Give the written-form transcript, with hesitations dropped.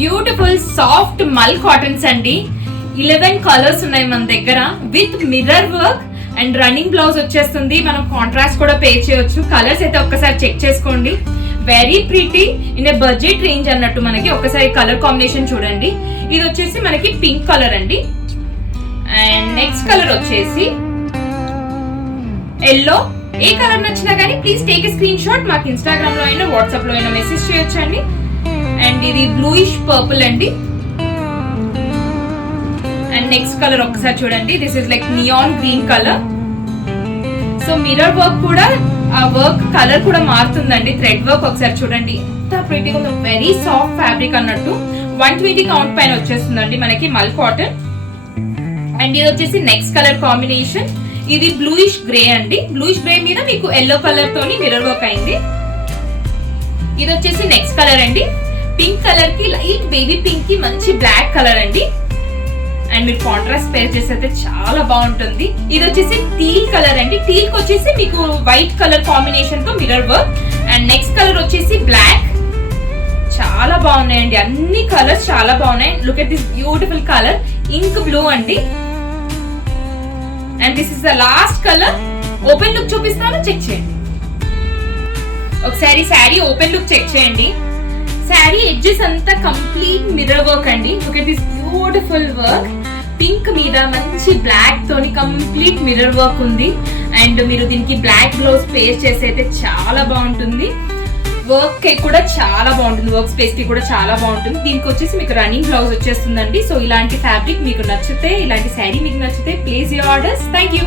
Beautiful soft మల్ cottons అండి. 11 colours ఉన్నాయి మన దగ్గర with mirror work and running blouse వచ్చేస్తుంది. మనం కాంట్రాస్ట్ కూడా పే చేయొచ్చు. కలర్స్ అయితే ఒక్కసారి చెక్ చేసుకోండి. Very pretty in a budget range అన్నట్టు. మనకి ఒకసారి కలర్ కాంబినేషన్ చూడండి. ఇది వచ్చేసి మనకి పింక్ కలర్ అండి. అండ్ నెక్స్ట్ కలర్ వచ్చేసి ఎల్లో. ఏ కలర్ నచ్చినా కానీ please take a screen shot. మాకు ఇన్స్టాగ్రామ్ లో అయినా వాట్సాప్ లో అయినా మెసేజ్ చేయొచ్చండి. అండ్ ఇది బ్లూయిష్ పర్పుల్ అండి. అండ్ నెక్స్ట్ కలర్ ఒకసారి చూడండి. This is like neon green colour. So mirror work కూడా ఆ వర్క్ కలర్ కూడా మారుతుందండి. థ్రెడ్ వర్క్ ఒకసారి చూడండి ఎంత ప్రిటీగా ఉందో. వెరీ సాఫ్ట్ ఫ్యాబ్రిక్ అన్నట్టు. 120 కౌంట్ పైన వచ్చేస్తుందండి మనకి మల్ కాటన్. అండ్ ఇది వచ్చేసి నెక్స్ట్ కలర్ కాంబినేషన్. ఇది బ్లూయిష్ గ్రే అండి. బ్లూయిష్ గ్రే మీద మీకు ఎల్లో కలర్ తోని మిర్రర్ వర్క్ అయింది. ఇది వచ్చేసి నెక్స్ట్ కలర్ అండి. పింక్ కలర్ కి లైట్ బేబీ పింక్ కి మంచి బ్లాక్ కలర్ అండి. అండ్ మీరు కాంట్రాస్ట్ పేర్ చేస్తే చాలా బాగుంటుంది. ఇది వచ్చేసి టీల్ కలర్ అండి. టీల్ కి వచ్చేసి మీకు వైట్ కలర్ కాంబినేషన్ తో mirror work. And next colour వచ్చేసి బ్లాక్. చాలా బాగున్నాయండి. అన్ని కలర్స్ చాలా బాగున్నాయి. Look at this beautiful colour ink blue అండి. And this is the last colour. Open look చూపిస్తాను, చెక్ చేయండి. ఒకసారి శారీ ఓపెన్ లుక్ చెక్ చేయండి. శారీ ఎడ్జెస్ అంతా కంప్లీట్ మిర్రర్ వర్క్ అండి. Look at this beautiful work. Pink మీద మంచి బ్లాక్ తోని కంప్లీట్ మిర్రర్ వర్క్ ఉంది. అండ్ మీరు దీనికి బ్లాక్ బ్లౌజ్ పేస్ట్ చేసి అయితే చాలా బాగుంటుంది. వర్క్ కి కూడా చాలా బాగుంటుంది. వర్క్ స్పేస్ కి కూడా చాలా బాగుంటుంది. దీనికి వచ్చేసి మీకు రన్నింగ్ బ్లౌజ్ వచ్చేస్తుందండి. సో ఇలాంటి ఫ్యాబ్రిక్ మీకు నచ్చితే, ఇలాంటి శారీ మీకు నచ్చితే place your orders. Thank you.